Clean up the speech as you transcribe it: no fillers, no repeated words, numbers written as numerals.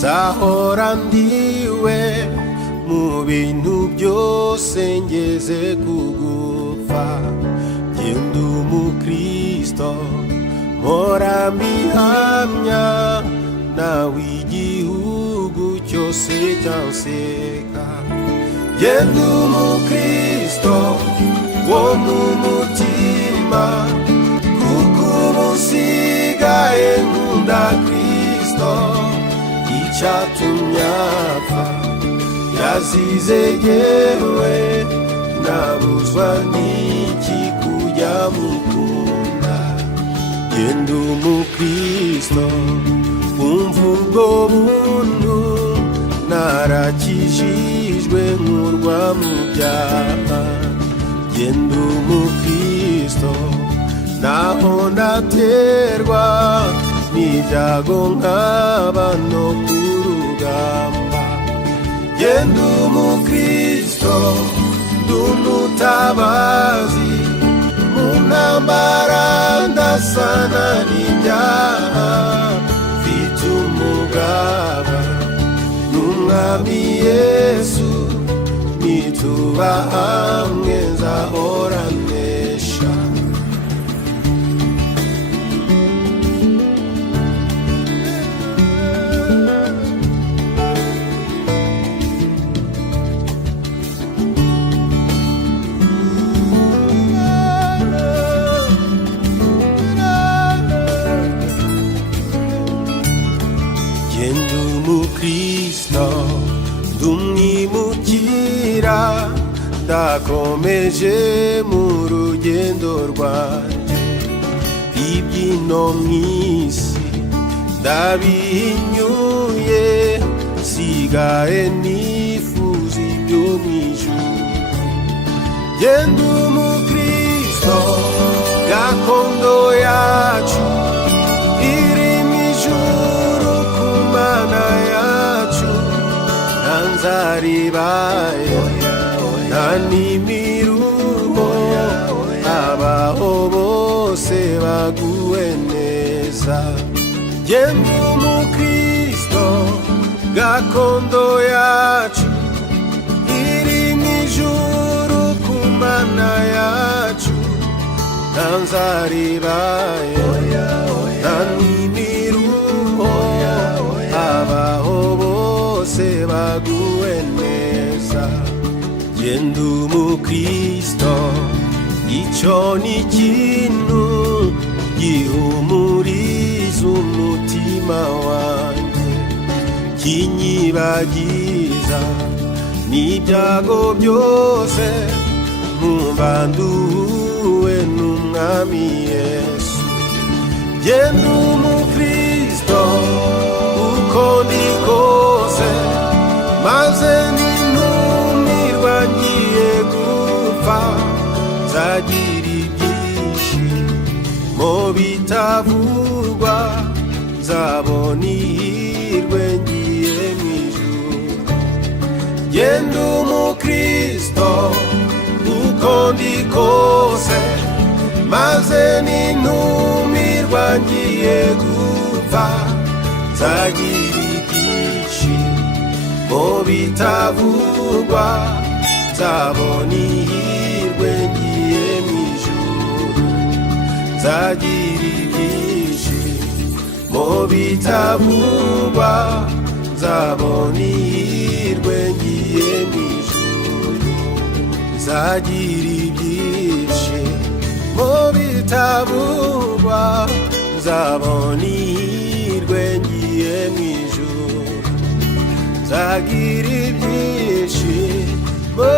nzahora ndiwe mu bintu byose ngeze kugupfa. Genda umukristo mpora mbihamya, nawe igihugu cyose cyanseka. Genda umukristo wo mu mutima, kuko ubu usigaye nkunda Kristo. Icyatumye apfa yazize jyewe, nabuzwa n'iki kujya mukunda. Genda umukristo umva ubwo buntu, narakijijwe nkurwa mu byaha. Genda umukristo naho ndaterwa n'ibyago nkaba no ku rugamba. Genda umukristo ndi umutabazi, mu ntambara ndasana n'ibyaha. Mfite umugaba n'umwami Yesu, nituba hamwe nzahora nesha. Genda umukristo ndi umwimukira, ndakomeje mu rugendo rwanjye. Iby'ino mw'isi ndabihinyuye, sigaye nifuza ibyo mw'ijuru. Genda umukristo gakondo yacu iri mw'ijuru ku Mana yacu. Nta nzaribaye nta n'imiruho, abaho bose baguwe neza. Genda umukristo gakondo yacu iri mw'ijuru ku Mana yacu. Nta nzaribaye nta n'imiruho, abaho bose baguwe neza. Genda umukristo icyo ni ikintu gihumuriza umutima wanjye, kinyibagiza n'ibyago byose, nkumva nduhuwe n'umwami Yesu. Genda umukristo uko ndi kose, maze nintumirwa ngiye gupfa. Nzagira ibyishimo bitavugwa, nzabona ihirwe ngiye mw'ijuru. Genda umukristo uko ndi kose, maze nintumirwa ngiye gupfa. Nzagira ibyishimo bitavugwa, nzabona ihirwe ngiye mw'ijuru. Nzagira ibyishimo bitavugwa, nzabona ihirwe ngiye mw'ijuru. Nzagira ibyishimo bitavugwa, nzabona ihirwe ngiye mw'ijuru. Nzagira ibyishimo